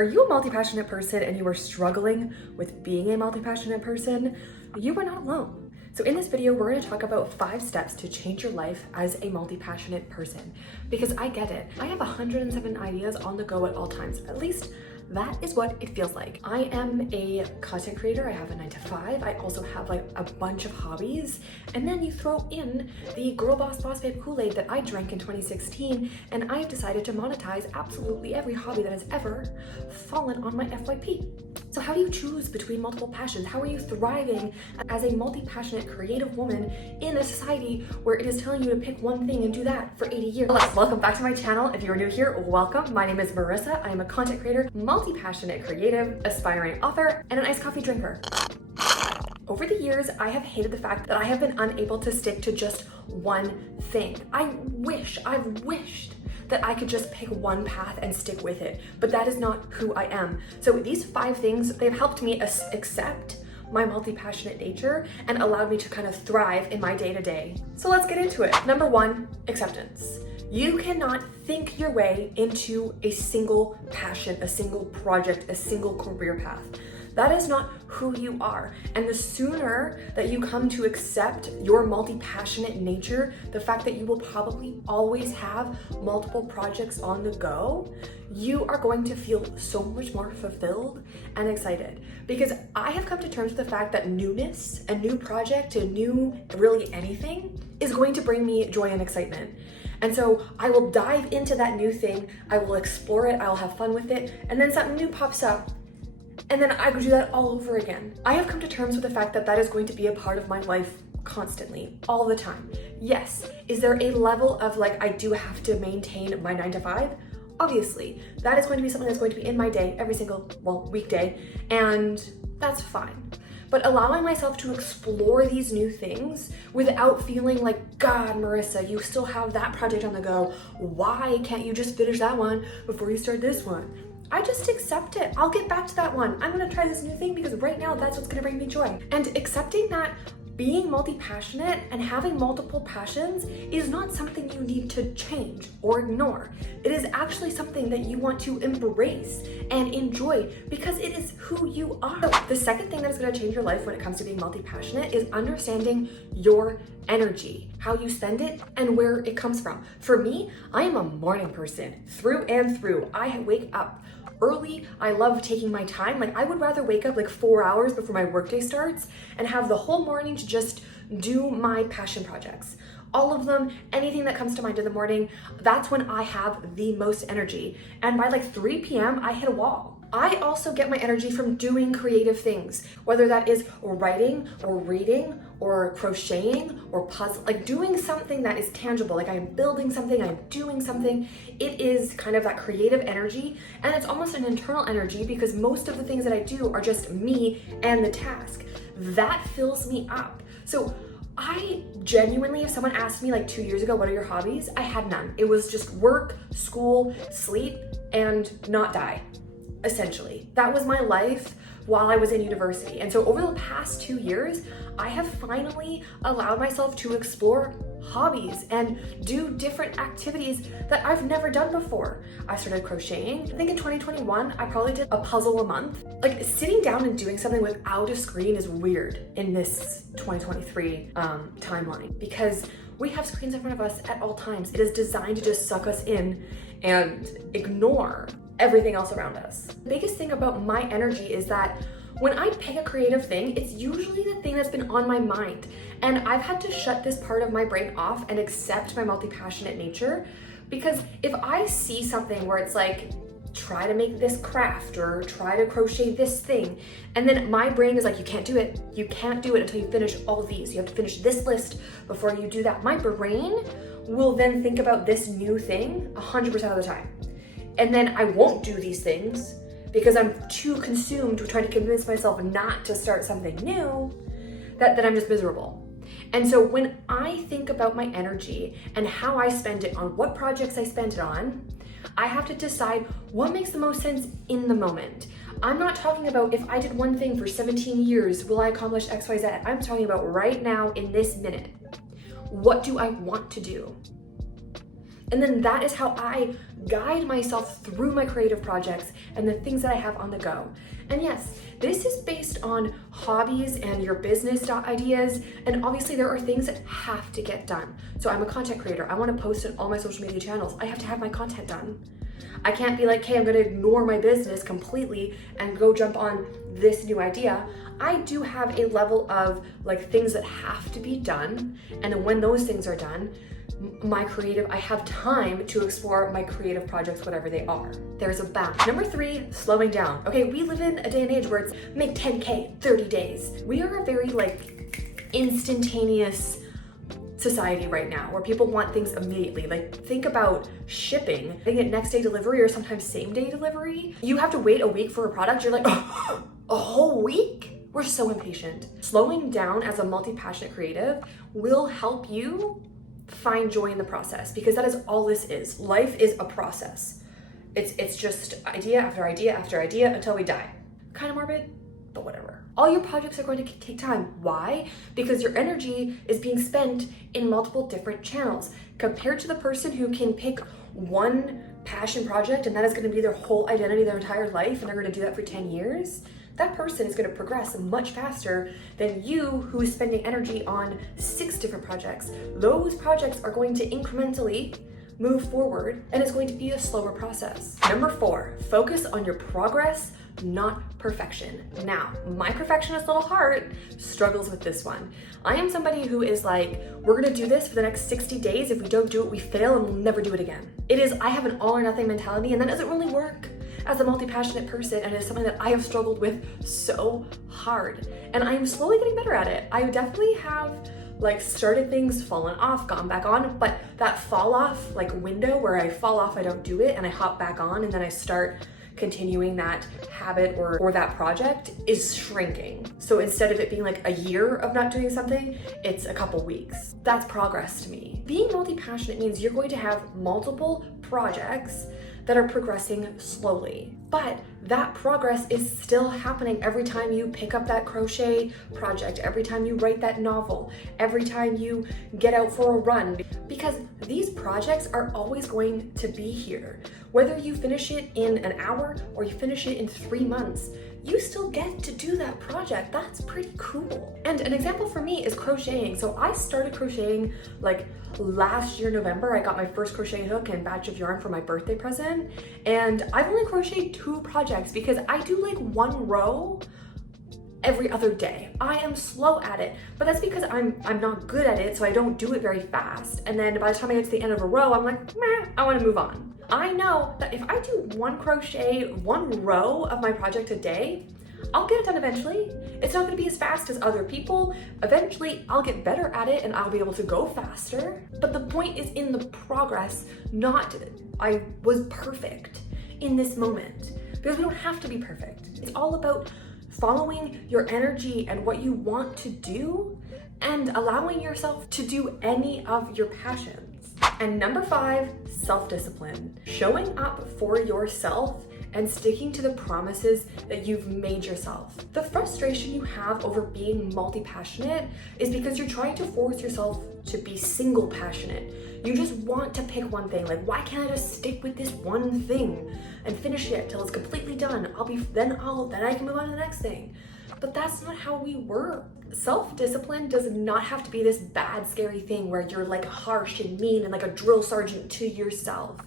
Are you a multi-passionate person and you are struggling with being a multi-passionate person? You are not alone. So in this video, we're going to talk about 5 steps to change your life as a multi-passionate person. Because I get it. I have 107 ideas on the go at all times. At least that is what it feels like. I am a content creator. I have a 9-to-5. I also have like a bunch of hobbies. And then you throw in the girl boss babe Kool-Aid that I drank in 2016, and I've decided to monetize absolutely every hobby that has ever fallen on my FYP. So how do you choose between multiple passions? How are you thriving as a multi-passionate creative woman in a society where it is telling you to pick one thing and do that for 80 years? Welcome back to my channel. If you're new here, welcome. My name is Marissa. I am a content creator, multi-passionate creative, aspiring author, and an iced coffee drinker. Over the years, I have hated the fact that I have been unable to stick to just one thing. I've wished that I could just pick one path and stick with it, but that is not who I am. So these 5 things, they've helped me accept my multi-passionate nature and allowed me to kind of thrive in my day-to-day. So let's get into it. Number 1, acceptance. You cannot think your way into a single passion, a single project, a single career path. That is not who you are. And the sooner that you come to accept your multi-passionate nature, the fact that you will probably always have multiple projects on the go, you are going to feel so much more fulfilled and excited. Because I have come to terms with the fact that newness, a new project, a new really anything is going to bring me joy and excitement. And so I will dive into that new thing, I will explore it, I'll have fun with it, and then something new pops up. And then I could do that all over again. I have come to terms with the fact that that is going to be a part of my life constantly, all the time. Yes, is there a level of like, I do have to maintain my 9-to-5? Obviously, that is going to be something that's going to be in my day every single, weekday, and that's fine. But allowing myself to explore these new things without feeling like, God, Marissa, you still have that project on the go. Why can't you just finish that one before you start this one? I just accept it. I'll get back to that one. I'm gonna try this new thing because right now that's what's gonna bring me joy. And accepting that being multi-passionate and having multiple passions is not something you need to change or ignore. It is actually something that you want to embrace and enjoy because it is who you are. The second thing that is gonna change your life when it comes to being multi-passionate is understanding your energy, how you spend it, and where it comes from. For me, I am a morning person through and through. I wake up early. I love taking my time. Like I would rather wake up like 4 hours before my workday starts and have the whole morning to just do my passion projects. All of them, anything that comes to mind in the morning, that's when I have the most energy. And by like 3 p.m., I hit a wall. I also get my energy from doing creative things, whether that is writing or reading or crocheting or puzzle, like doing something that is tangible, like I'm building something, I'm doing something. It is kind of that creative energy, and it's almost an internal energy because most of the things that I do are just me and the task. That fills me up. So I genuinely, if someone asked me like 2 years ago, what are your hobbies? I had none. It was just work, school, sleep, and not die. Essentially, that was my life while I was in university. And so over the past 2 years, I have finally allowed myself to explore hobbies and do different activities that I've never done before. I started crocheting. I think in 2021, I probably did a puzzle a month. Like sitting down and doing something without a screen is weird in this 2023 timeline because we have screens in front of us at all times. It is designed to just suck us in and ignore everything else around us. The biggest thing about my energy is that when I pick a creative thing, it's usually the thing that's been on my mind. And I've had to shut this part of my brain off and accept my multi-passionate nature, because if I see something where it's like, try to make this craft or try to crochet this thing, and then my brain is like, you can't do it. You can't do it until you finish all these. You have to finish this list before you do that. My brain will then think about this new thing 100% of the time. And then I won't do these things because I'm too consumed with trying to convince myself not to start something new that I'm just miserable. And so when I think about my energy and how I spend it on what projects I spend it on, I have to decide what makes the most sense in the moment. I'm not talking about if I did one thing for 17 years, will I accomplish X, Y, Z? I'm talking about right now in this minute. What do I want to do? And then that is how I guide myself through my creative projects and the things that I have on the go. And yes, this is based on hobbies and your business ideas, and obviously there are things that have to get done. So I'm a content creator. I want to post on all my social media channels. I have to have my content done. I can't be like, hey, I'm gonna ignore my business completely and go jump on this new idea. I do have a level of like things that have to be done, and then when those things are done, I have time to explore my creative projects, whatever they are. There's a balance. Number 3, slowing down. Okay, we live in a day and age where it's make 10K, 30 days. We are a very like instantaneous society right now where people want things immediately. Like think about shipping. They get next day delivery or sometimes same day delivery. You have to wait a week for a product. You're like, oh, a whole week? We're so impatient. Slowing down as a multi-passionate creative will help you find joy in the process, because that is all this is. Life is a process. It's just idea after idea after idea until we die. Kind of morbid, but whatever. All your projects are going to take time. Why? Because your energy is being spent in multiple different channels, compared to the person who can pick one passion project and that is going to be their whole identity, their entire life, and they're going to do that for 10 years. That person is going to progress much faster than you, who is spending energy on 6 different projects. Those projects are going to incrementally move forward, and it's going to be a slower process. Number 4, focus on your progress, not perfection. Now, my perfectionist little heart struggles with this one. I am somebody who is like, we're gonna do this for the next 60 days. If we don't do it, we fail and we'll never do it again. I have an all or nothing mentality, and that doesn't really work as a multi-passionate person, and it's something that I have struggled with so hard. And I am slowly getting better at it. I definitely have like started things, fallen off, gone back on, but that fall off like window where I fall off, I don't do it, and I hop back on, and then I start continuing that habit or that project is shrinking. So instead of it being like a year of not doing something, it's a couple weeks. That's progress to me. Being multi-passionate means you're going to have multiple projects that are progressing slowly, but that progress is still happening every time you pick up that crochet project, every time you write that novel, every time you get out for a run, because these projects are always going to be here. Whether you finish it in an hour or you finish it in 3 months, you still get to do that project. That's pretty cool. And an example for me is crocheting. So I started crocheting like last year, November. I got my first crochet hook and batch of yarn for my birthday present. And I've only crocheted 2 projects because I do like 1 row every other day. I am slow at it, but that's because I'm not good at it, so I don't do it very fast. And then by the time I get to the end of a row, I'm like, meh, I want to move on. I know that if I do 1 crochet, 1 row of my project a day, I'll get it done eventually. It's not going to be as fast as other people. Eventually, I'll get better at it and I'll be able to go faster. But the point is in the progress, not I was perfect in this moment. Because we don't have to be perfect. It's all about following your energy and what you want to do and allowing yourself to do any of your passions. And number 5, self-discipline. Showing up for yourself and sticking to the promises that you've made yourself. The frustration you have over being multi-passionate is because you're trying to force yourself to be single passionate. You just want to pick one thing. Like, why can't I just stick with this one thing and finish it till it's completely done? Then I can move on to the next thing. But that's not how we work. Self-discipline does not have to be this bad, scary thing where you're like harsh and mean and like a drill sergeant to yourself.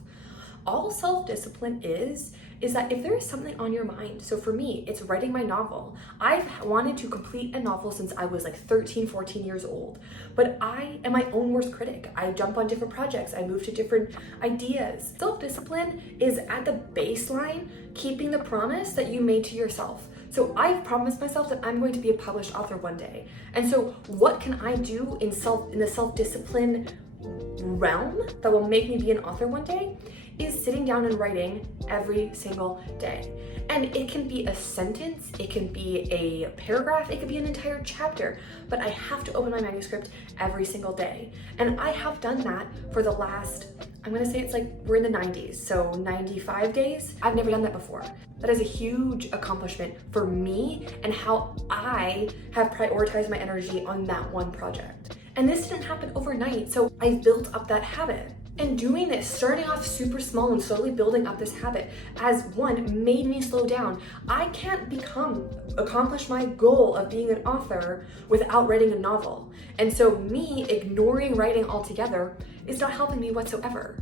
All self-discipline is that if there is something on your mind, so for me, it's writing my novel. I've wanted to complete a novel since I was like 13, 14 years old, but I am my own worst critic. I jump on different projects, I move to different ideas. Self-discipline is at the baseline, keeping the promise that you made to yourself. So I've promised myself that I'm going to be a published author one day. And so what can I do in the self-discipline realm that will make me be an author one day is sitting down and writing every single day. And it can be a sentence, it can be a paragraph, it could be an entire chapter, but I have to open my manuscript every single day. And I have done that for the last, I'm gonna say it's like, we're in the 90s, so 95 days. I've never done that before. That is a huge accomplishment for me and how I have prioritized my energy on that one project. And this didn't happen overnight, so I built up that habit. And doing this, starting off super small and slowly building up this habit, as one, made me slow down. I can't accomplish my goal of being an author without writing a novel. And so me ignoring writing altogether is not helping me whatsoever.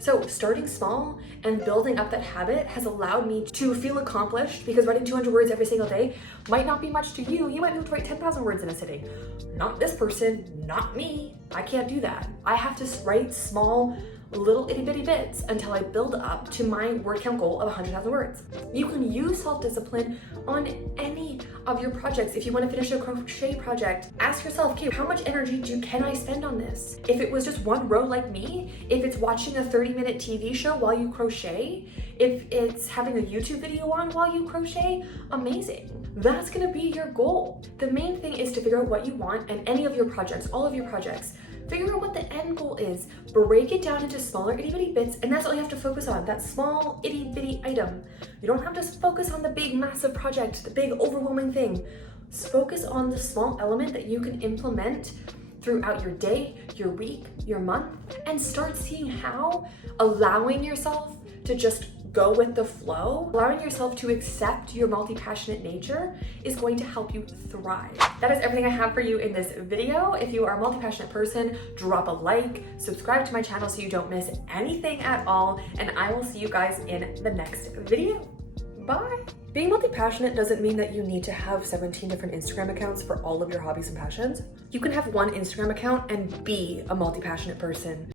So starting small and building up that habit has allowed me to feel accomplished, because writing 200 words every single day might not be much to you. You might be able to write 10,000 words in a sitting. Not this person, not me. I can't do that. I have to write small, little itty bitty bits until I build up to my word count goal of 100,000 words. You can use self-discipline on any of your projects. If you want to finish a crochet project, ask yourself, okay, how much energy can I spend on this? If it was just one row like me, if it's watching a 30-minute TV show while you crochet, if it's having a YouTube video on while you crochet, amazing. That's gonna be your goal. The main thing is to figure out what you want, and any of your projects, all of your projects, figure out what the end goal is, break it down into smaller itty bitty bits, and that's all you have to focus on, that small itty bitty item. You don't have to focus on the big massive project, the big overwhelming thing. Just focus on the small element that you can implement throughout your day, your week, your month, and start seeing how allowing yourself to just go with the flow, allowing yourself to accept your multi-passionate nature is going to help you thrive. That is everything I have for you in this video. If you are a multi-passionate person, drop a like, subscribe to my channel so you don't miss anything at all, and I will see you guys in the next video. Bye. Being multi-passionate doesn't mean that you need to have 17 different Instagram accounts for all of your hobbies and passions. You can have one Instagram account and be a multi-passionate person.